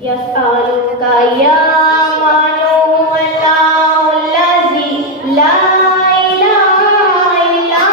يسألك يا من هو الله الذي لا إله إلا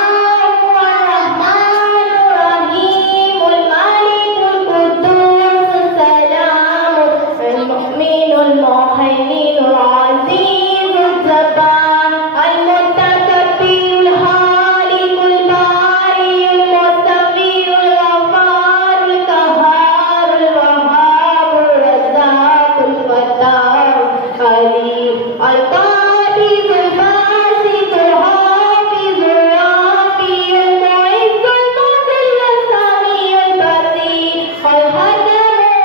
هو الرحمن الرحيم الملك القدوس السلام المؤمن المهيمن العزيز الجبار المتكبر الخالق البارئ المصور الغفار القهار الوهاب الرزاق الفتاح العليم القابض الباسط الحافظ الرافع المعز المذل السميع البصير الحكم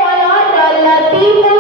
والعدل اللطيف